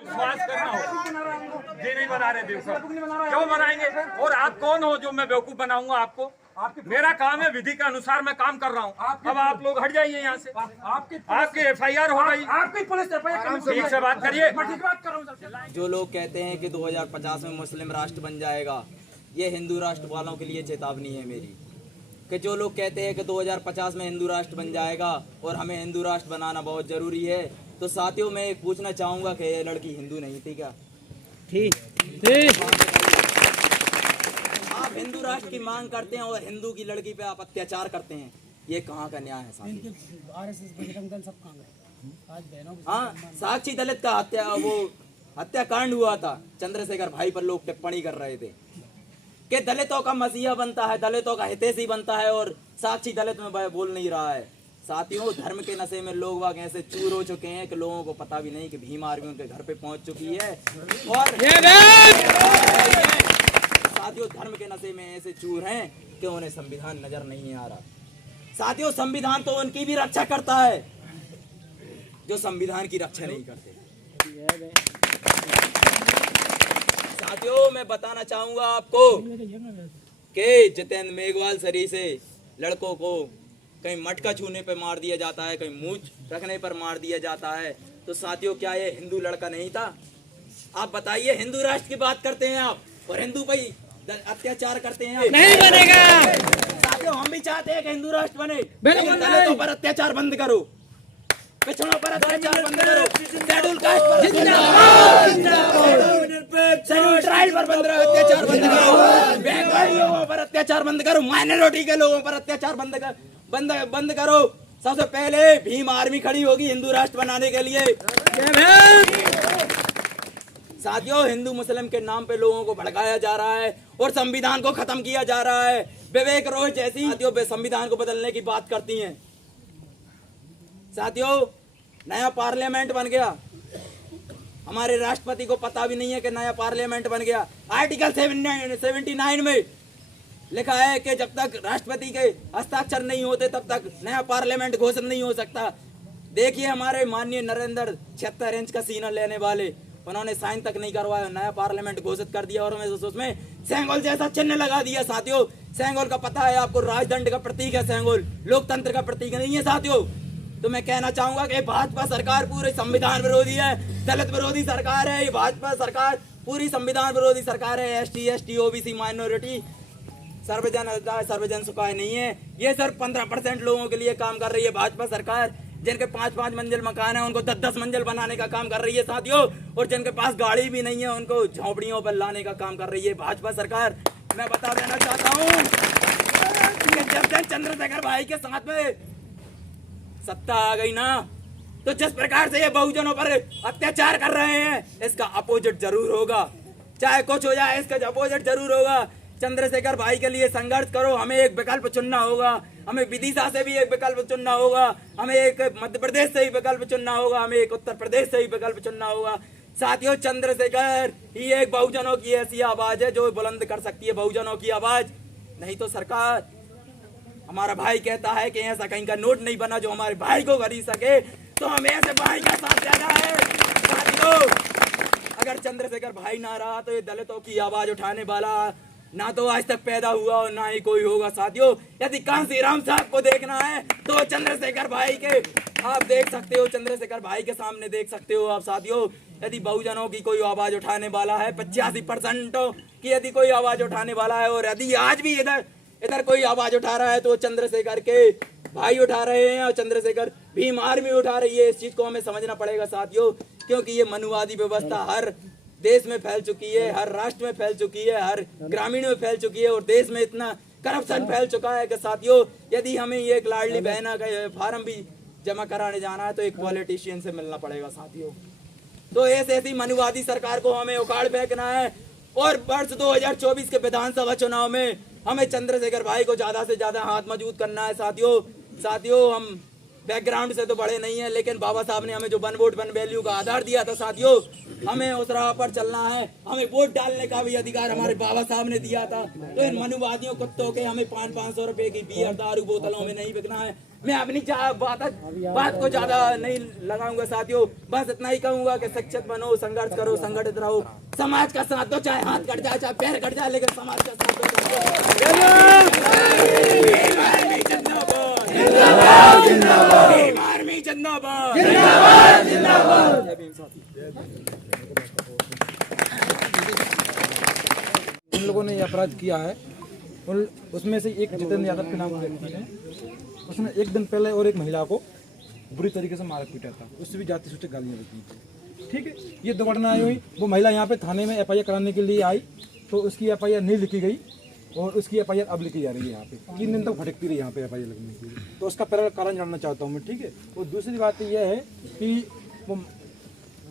विश्वास करना हो, ये नहीं बना रहे बेवकूफ, क्यों बनाएंगे? और आप कौन हो जो मैं बेवकूफ बनाऊंगा आपको? मेरा काम है, विधि के अनुसार मैं काम कर रहा हूँ। अब आप लोग हट जाइए यहाँ से। आपकी FIR हो गई, आपकी पुलिस ठीक से बात करिए। जो लोग कहते हैं कि 2050 में मुस्लिम राष्ट्र बन जाएगा, ये हिंदू राष्ट्र वालों के लिए चेतावनी है मेरी, कि जो लोग कहते हैं कि 2050 में हिंदू राष्ट्र बन जाएगा और हमें हिंदू राष्ट्र बनाना बहुत जरूरी है, तो साथियों मैं एक पूछना चाहूँगा कि ये लड़की हिंदू नहीं थी क्या? ठीक। आप हिंदू राष्ट्र की मांग करते हैं और हिंदू की लड़की पे आप अत्याचार करते हैं, ये कहाँ का न्याय है साथियों? हाँ, साक्षी दलित का हत्याकांड हुआ था, चंद्रशेखर भाई पर लोग टिप्पणी कर रहे थे कि दलितों का मसीहा बनता है, दलितों का हितैषी बनता है, और साक्षी दलित में बोल नहीं रहा है। साथियों, धर्म के नशे में लोग वाग ऐसे चूर हो चुके हैं कि लोगों को पता भी नहीं कि भीम आर्मी उनके घर पे पहुंच चुकी है। और साथियों, धर्म के नशे में ऐसे चूर हैं कि उन्हें संविधान नजर नहीं आ रहा। साथियों, संविधान तो उनकी भी रक्षा करता है जो संविधान की रक्षा नहीं करते। साथियों, मैं बताना चाहूंगा आपको कि जितेंद्र मेघवाल सरी से लड़कों को कहीं मटका छूने पे मार दिया जाता है, कहीं मूंछ रखने पर मार दिया जाता है, तो साथियों क्या ये हिंदू लड़का नहीं था? आप बताइए, हिंदू राष्ट्र की बात करते हैं आप और हिंदू पे अत्याचार करते हैं आप। नहीं बनेगा। साथियों, हम भी चाहते हैं कि हिंदू राष्ट्र बने, लेकिन दलितों पर अत्याचार बंद करो, पिछड़ों पर अत्याचार बंद करो, शेड्यूल कास्ट पर शेड्यूल ट्राइब पर अत्याचार बंद करो, बेघर लोगों पर अत्याचार बंद करो, माइनॉरिटी के लोगों पर अत्याचार बंद करो। सबसे पहले भीम आर्मी खड़ी होगी हिंदू राष्ट्र बनाने के लिए। साथियों, हिंदू मुस्लिम के नाम पे लोगों को भड़काया जा रहा है और संविधान को खत्म किया जा रहा है। विवेक रोय जैसी साथियों संविधान को बदलने की बात करती हैं। साथियों, नया पार्लियामेंट बन गया, हमारे राष्ट्रपति को पता भी नहीं है कि नया पार्लियामेंट बन गया। आर्टिकल 79 में लिखा है कि जब तक राष्ट्रपति के हस्ताक्षर नहीं होते तब तक नया पार्लियामेंट घोषित नहीं हो सकता। देखिए, हमारे माननीय नरेंद्र 76 इंच का सीना लेने वाले, उन्होंने साइन तक नहीं करवाया, नया पार्लियामेंट घोषित कर दिया और उसमें सेंगोल जैसा चिन्ह लगा दिया। साथियों, सेंगोल का पता है आपको, राजदंड का प्रतीक है सेंगोल, लोकतंत्र का प्रतीक नहीं है। साथियों, तो मैं कहना चाहूंगा कि भाजपा सरकार पूरी संविधान विरोधी है, दलित विरोधी सरकार है। ये भाजपा सरकार पूरी संविधान विरोधी सरकार है। ST ST OBC माइनॉरिटी सर्वजन सुखाय नहीं है। ये सिर्फ 15% लोगों के लिए काम कर रही है भाजपा सरकार। जिनके 5-5 मंजिल मकान है उनको 10-10 मंजिल बनाने का काम कर रही है साथियों, और जिनके पास गाड़ी भी नहीं है उनको झोपड़ियों पर लाने का काम कर रही है भाजपा सरकार। मैं बता देना चाहता हूँ कि जब चंद्रशेखर भाई के साथ में सत्ता आ गई ना, तो जिस प्रकार से ये बहुजनों पर अत्याचार कर रहे हैं, इसका अपोजिट जरूर होगा। चाहे कुछ हो जाए, इसका अपोजिट जरूर होगा। चंद्रशेखर भाई के लिए संघर्ष करो, हमें एक विकल्प चुनना होगा, हमें विदिशा से भी एक विकल्प चुनना होगा, हमें एक मध्य प्रदेश से ही विकल्प चुनना होगा, हमें एक उत्तर प्रदेश से ही विकल्प चुनना होगा। साथियों, चंद्रशेखर ही एक बहुजनों की ऐसी आवाज है जो बुलंद कर सकती है बहुजनों की आवाज। नहीं तो सरकार, हमारा भाई कहता है कि ऐसा कहीं का नोट नहीं बना जो हमारे भाई को खरीद सके, तो हमें ऐसे भाई का साथ देना है। साथियों, अगर चंद्रशेखर भाई ना रहा तो ये दलितों की आवाज उठाने वाला ना तो आज तक पैदा हुआ और ना ही कोई होगा। साथियों, यदि कांसीराम साहब को देखना है तो चंद्रशेखर भाई के आप देख सकते हो, चंद्रशेखर भाई के सामने देख सकते हो आप। साथियों, यदि बहुजनों की कोई आवाज उठाने वाला है, 85% की यदि कोई आवाज उठाने वाला है, और यदि आज भी इधर कोई आवाज उठा रहा है तो चंद्रशेखर के भाई उठा रहे हैं और चंद्रशेखर भीम आर्मी उठा रही है। इस चीज को हमें समझना पड़ेगा साथियों, क्योंकि ये मनुवादी व्यवस्था हर देश में फैल चुकी है, हर राष्ट्र में फैल चुकी है, हर ग्रामीण में फैल चुकी है, और देश में इतना करप्शन फैल चुका है कि साथियों, यदि हमें ये एक लाडली बहना का फार्म भी जमा कराने जाना है तो एक पॉलिटिशियन से मिलना पड़ेगा साथियों। तो ऐसी मनुवादी सरकार को हमें उखाड़ फेंकना है, और वर्ष 2024 के विधानसभा चुनाव में हमें चंद्रशेखर भाई को ज्यादा से ज्यादा हाथ मजबूत करना है साथियों। हम बैकग्राउंड से तो बड़े नहीं है, लेकिन बाबा साहब ने हमें जो वन वोट वन वैल्यू का आधार दिया था साथियों, हमें उस राह पर चलना है। हमें वोट डालने का भी अधिकार हमारे बाबा साहब ने दिया था। तो इन मनुवादियों कुत्तों के हमें 500 रुपए की बियर दारू बोतलों में नहीं बिकना है। मैं अपनी बात को ज्यादा नहीं लगाऊंगा साथियों, बस इतना ही कहूंगा कि शिक्षित बनो, संघर्ष करो, संगठित रहो, समाज का साथ दो, चाहे हाथ कट जाए चाहे पैर कट जाए, लेकिन समाज का साथ उन लोगों ने ये अपराध किया है, उसमें से एक जितेंद्र यादव के नाम व्यक्ति है, उसने एक दिन पहले और एक महिला को बुरी तरीके से मारा पीटा था, उससे भी जाति सूचक गालियाँ दी थी। ठीक है, ये दो घटनाएं हुई। वो महिला यहाँ पे थाने में FIR कराने के लिए आई तो उसकी FIR नहीं लिखी गई और उसकी FIR अब लिखी जा रही है। यहाँ पे 3 दिन तक भटकती रही यहाँ पे FIR लगने के लिए, तो उसका पहला कारण जानना चाहता हूँ मैं। ठीक है, और दूसरी बात यह है कि वो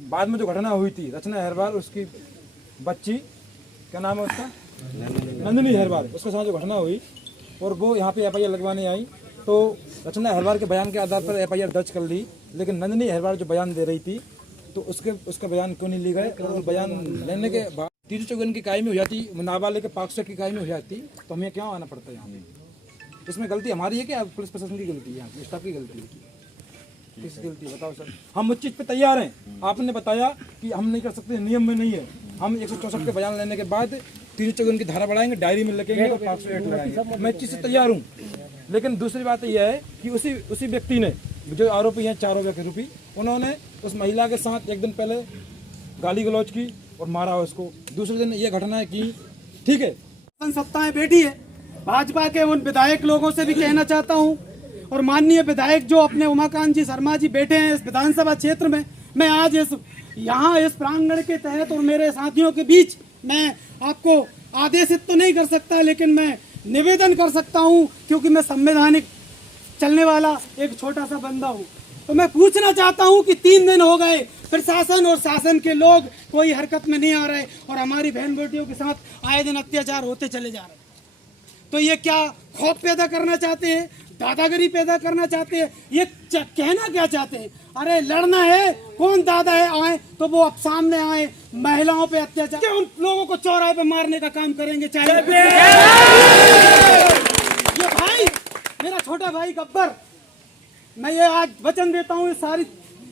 बाद में जो घटना हुई थी, रचना अहरवाल उसकी बच्ची, क्या नाम है उसका, नंदिनी अहरवाल, उसके साथ जो घटना हुई और वो यहाँ पे FIR लगवाने आई, तो रचना अहरवाल के बयान के आधार पर FIR दर्ज कर ली, लेकिन नंदिनी अहरवाल जो बयान दे रही थी तो उसका बयान क्यों नहीं ली गए? और बयान लेने के बाद 354 की कायमी हो जाती, नाबालिग के 500 की कायमी हो जाती, तो हमें क्यों आना पड़ता है यहाँ पे? इसमें गलती हमारी है कि पुलिस प्रशासन की गलती है, यहाँ की स्टाफ की गलती है? किसकी गलती है बताओ सर? हम उस चीज़ पे तैयार हैं। आपने बताया कि हम नहीं कर सकते, नियम में नहीं है। हम 164 के बयान लेने के बाद 354 की धारा बढ़ाएंगे, डायरी में लिखेंगे और 508 लगाएंगे। मैं इस चीज़ से तैयार हूँ। लेकिन दूसरी बात यह है कि उसी व्यक्ति ने, जो आरोपी हैं 4 आरोपी, उन्होंने उस महिला के साथ एक दिन पहले गाली गलौज की और मारा उसको, दूसरे दिन ये घटना की। ठीक है, सत्ताएं बैठी है, भाजपा के उन विधायक लोगों से भी कहना चाहता हूं, और माननीय विधायक जो अपने उमाकांत जी शर्मा जी बैठे हैं इस विधानसभा क्षेत्र में, मैं आज इस प्रांगण के तहत और मेरे साथियों के बीच मैं आपको आदेशित तो नहीं कर सकता, लेकिन मैं निवेदन कर सकता हूं, क्योंकि मैं संवैधानिक चलने वाला एक छोटा सा बंदा हूं। तो मैं पूछना चाहता हूं कि 3 दिन हो गए, प्रशासन और शासन के लोग कोई हरकत में नहीं आ रहे और हमारी बहन बेटियों के साथ आए दिन अत्याचार होते चले जा रहे। तो ये क्या खौफ पैदा करना चाहते हैं, दादागिरी पैदा करना चाहते हैं, ये कहना क्या चाहते हैं? अरे लड़ना है, कौन दादा है, आए तो वो अब सामने आए, महिलाओं पे अत्याचार, क्या उन लोगों को चौराहे पे मारने का काम करेंगे? चाहे ये भाई, मेरा छोटा भाई गब्बर, मैं ये आज वचन देता हूँ सारी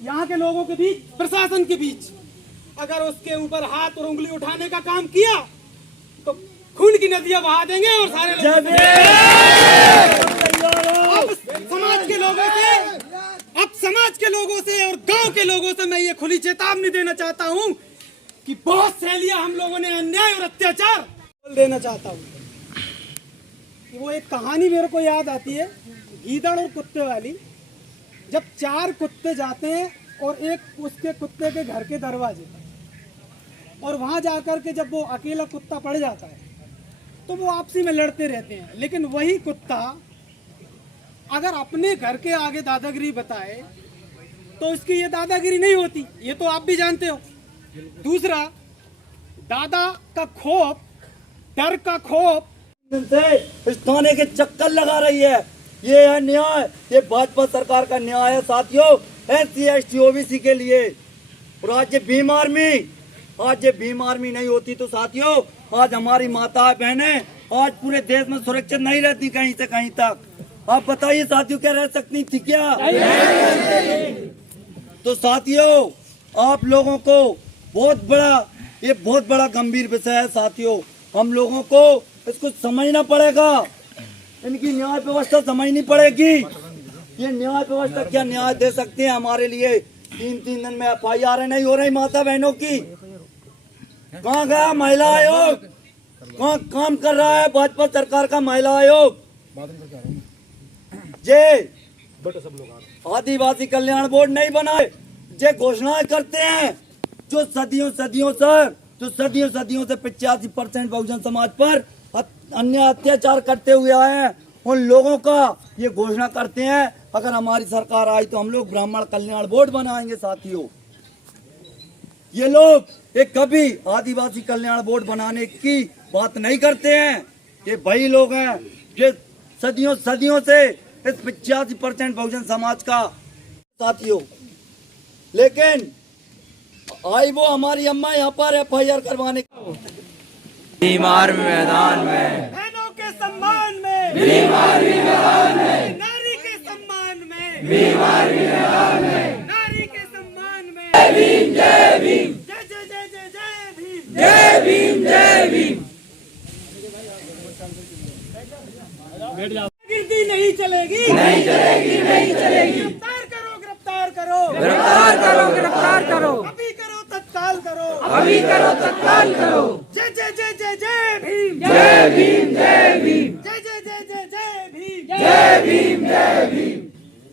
यहाँ के लोगों के बीच, प्रशासन के बीच, अगर उसके ऊपर हाथ और उंगली उठाने का काम किया तो खून की नदियां बहा देंगे और सारे लोग। अब समाज के लोगों से और गांव के लोगों से मैं ये खुली चेतावनी देना चाहता हूं कि बहुत सहेलियां हम लोगों ने अन्याय और अत्याचार देना चाहता हूं कि वो एक कहानी मेरे को याद आती है, गीदड़ और कुत्ते वाली। जब 4 कुत्ते जाते हैं और एक उसके कुत्ते के घर के दरवाजे पर, और वहां जाकर के जब वो अकेला कुत्ता पड़ जाता है तो वो आपसी में लड़ते रहते हैं, लेकिन वही कुत्ता अगर अपने घर के आगे दादागिरी बताए तो उसकी ये दादागिरी नहीं होती, ये तो आप भी जानते हो। दूसरा, दादा का खौफ, डर का खौफ इस थाने के चक्कर लगा रही है। ये है न्याय, ये भाजपा सरकार का न्याय है साथियों, SC ST OBC के लिए। और आज ये भीम आर्मी नहीं होती तो साथियों आज हमारी माता बहनें आज पूरे देश में सुरक्षित नहीं रहती कहीं से कहीं तक। आप बताइए साथियों, क्या रह सकती थी क्या? तो साथियों, आप लोगों को बहुत बड़ा गंभीर विषय है साथियों, हम लोगों को इसको समझना पड़ेगा, इनकी न्याय व्यवस्था समझनी पड़ेगी। ये न्याय व्यवस्था क्या न्याय दे सकते हैं हमारे लिए? 3 दिन में FIR नहीं हो रही माता बहनों की। कहाँ गया महिला आयोग? कहाँ काम कर रहा है भाजपा सरकार का महिला आयोग? जे आदिवासी कल्याण बोर्ड नहीं बनाए, जे घोषणाएं करते हैं जो सदियों से 85% बहुजन समाज पर अन्य अत्याचार करते हुए आए हैं, उन लोगों का ये घोषणा करते हैं अगर हमारी सरकार आई तो हम लोग ब्राह्मण कल्याण बोर्ड बनाएंगे। साथियों, ये लोग एक कभी आदिवासी कल्याण बोर्ड बनाने की बात नहीं करते हैं। ये वही लोग हैं जो सदियों से इस 85% बहुजन समाज का साथियों। लेकिन आई वो हमारी अम्मा यहाँ पर FIR करवाने बीमार मैदान में, बहनों के सम्मान में, बीमार मैदान में, नारी के सम्मान में, बीमार मैदान में, नारी के सम्मान में। जय भीम, जय भीम, जय जय जय जय जय भीम, जय भीम, जय भीम। गिनती नहीं चलेगी, नहीं चलेगी, नहीं चलेगी। गिरफ्तार करो, गिरफ्तार करो, गिरफ्तार करो, गिरफ्तार करो, अभी करो, तत्काल करो, अभी करो, तत्काल करो। जय जय जय जय जय भीम, जय भीम, जय भीम, जय जय जय जय जय भीम, जय भीम, जय भीम।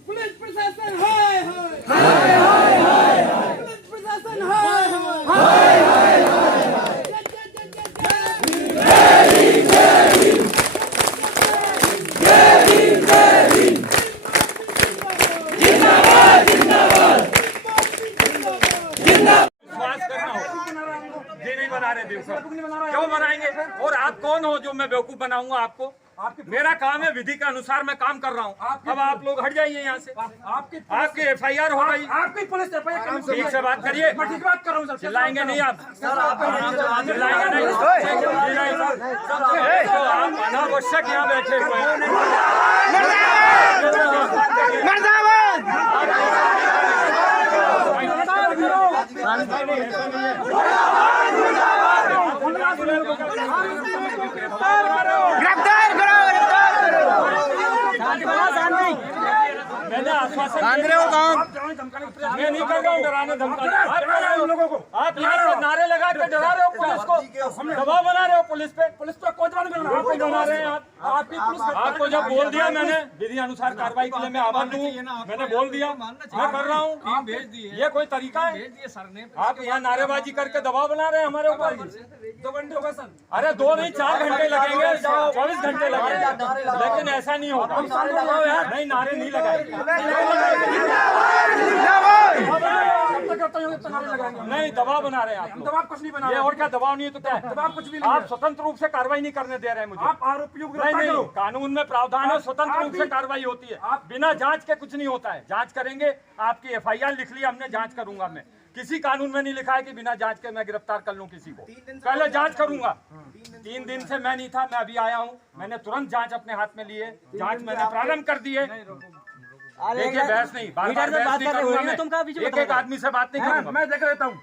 पुलिस प्रशासन हाय हाय, हाय हाय हाय हाय, पुलिस प्रशासन हाय हाय, हाय हाय हाय हाय। जय जय जय जय जय भीम, जय भीम, जय भीम, जय भीम, जय भीम। जिंदाबाद, जिंदाबाद, जिंदाबाद। विश्वास करना हो ये नहीं बना रहे देव सर, क्यों बनाएंगे? और आप कौन हो जो मैं बेवकूफ बनाऊंगा आपको? मेरा काम है, विधि के अनुसार मैं काम कर रहा हूँ। अब आप लोग हट जाइए यहाँ से। आपकी FIR हो गई, आपकी पुलिस FIR ठीक से बात करिए। मैं ठीक बात कर रहा हूँ सर। चिल्लाएंगे नहीं आप, चिल्लाएंगे नहीं, तो आप अनावश्यक यहाँ बैठे हुए हैं। गिरफ्तार करो, गिरफ्तार करो। मैंने आश्वासन मैं नहीं कर रहा हूँ डराने धमकाने। आप कर रहे हो लोगों को, आप यहाँ से नारे लगा के डरा रहे हो पुलिस को, दबाव बना रहे हो पुलिस पे कोई दबाव नहीं बना रहे हैं आप। आपकी पुलिस आपको जब बोल दिया मैंने विधि अनुसार कार्रवाई के लिए मैं आभार दूँ, मैंने बोल दिया मैं कर रहा हूँ। ये कोई तरीका है? आप यहाँ नारेबाजी करके दबाव बना रहे हैं हमारे ऊपर। 2 घंटे हो गए सर। अरे 2 नहीं 4 घंटे लगेंगे, 24 घंटे लगेंगे, लेकिन ऐसा नहीं होगा। नहीं, नारे नहीं लगाएंगे, नहीं दबाव बना रहे हैं आप। दबाव कुछ नहीं बना रहे। और क्या दबाव नहीं है तो क्या है? दबाव कुछ भी नहीं। आप स्वतंत्र रूप से कार्रवाई नहीं करने दे रहे हैं मुझे। आप आरोपियों को नहीं, कानून में प्रावधान है, स्वतंत्र रूप से कार्रवाई होती है। बिना जांच के कुछ नहीं होता है। जांच करेंगे, आपकी FIR लिख ली हमने, जांच करूंगा मैं। किसी कानून में नहीं लिखा है कि बिना जांच के मैं गिरफ्तार कर लूं किसी को। पहले जांच करूंगा। 3 दिन से मैं नहीं था, मैं अभी आया हूं। मैंने तुरंत जांच अपने हाथ में ली है, जांच मैंने प्रारंभ कर दी है। देखिए बहस नहीं, बार-बार बहस नहीं करूंगा मैं। एक आदमी से बात नहीं करूंगा। मैं देख लेता हूँ।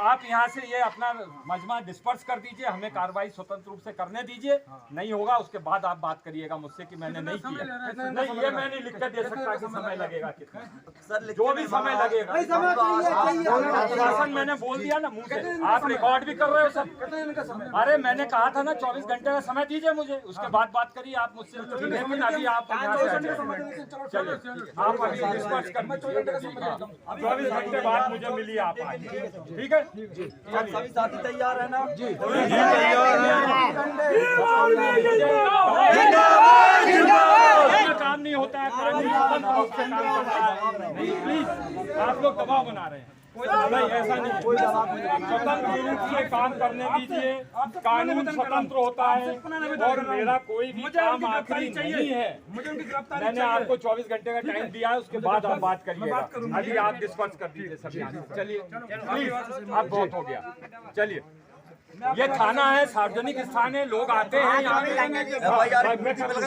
आप यहाँ से ये अपना मजमा डिस्पर्स कर दीजिए, हमें कार्रवाई स्वतंत्र रूप से करने दीजिए। नहीं होगा उसके बाद आप बात करिएगा मुझसे कि मैंने नहीं किया। नहीं, ये मैं नहीं लिख के दे सकता कि समय लगेगा कितना, जो भी समय लगेगा। शासन मैंने बोल दिया ना मुंह से, आप रिकॉर्ड भी कर रहे हो सब। अरे मैंने कहा था ना 24 घंटे का समय दीजिए मुझे, उसके बाद बात करिए आप मुझसे। लेकिन अभी आप चलिए, आप अभी डिस्पर्स कर दीजिए। 24 घंटे बाद मुझे मिली आप, ठीक है? सभी साथी तैयार है ना? काम नहीं होता है, कानून स्वतंत्र रूप से काम करता है। नहीं, प्लीज आप लोग दबाव बना रहे हैं। नहीं, ऐसा नहीं है। स्वतंत्र रूप से काम करने दीजिए, कानून स्वतंत्र होता है। और मेरा कोई भी काम आखिरी नहीं है। मैंने आपको 24 घंटे का टाइम दिया है, उसके बाद आप बात करिएगा। अभी आप डिस्पर्स कर दीजिए सभी। चलिए प्लीज, अब बहुत हो गया। चलिए, ये थाना है, सार्वजनिक स्थान है, लोग आते हैं यहाँ पे।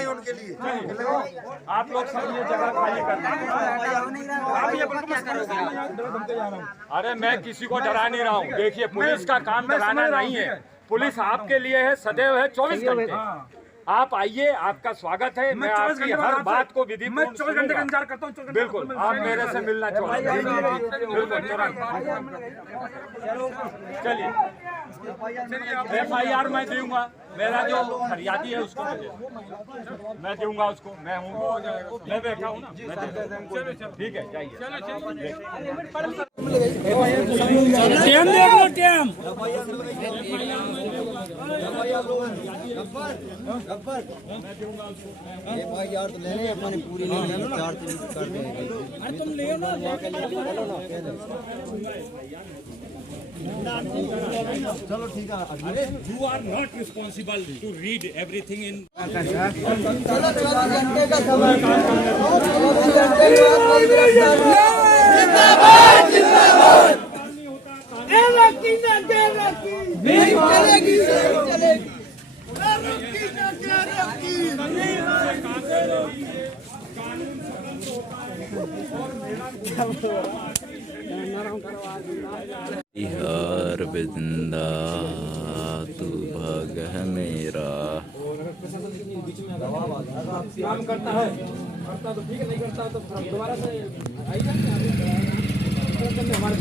उनके लिए आप लोग सब ये जगह खाली करना। अरे मैं किसी को डरा नहीं रहा हूँ। देखिए, पुलिस का काम डराना नहीं है। पुलिस आपके लिए है, सदैव है, 24 घंटे। आप आइए, आपका स्वागत है। मैं आपकी हर बात को विधि में 24 घंटे का इंतजार करता हूँ। बिल्कुल, आप मेरे से मिलना चाहते हैं, बिल्कुल तुरंत। चलिए, FIR मैं दूंगा। मेरा जो फरियादी है उसको मैं दूंगा उसको। मैं हूँ, मैं बैठा हूँ ना, मैं ठीक है, जाइए। FIR तो लेने अपने पूरी नहीं लेना, 4 दिन कर देंगे। अरे तुम ले लो ना, You are not responsible to read everything in हर बिंदा तू भाग है मेरा। काम करता है तो ठीक है, नहीं करता तो दोबारा से आइए, हमारे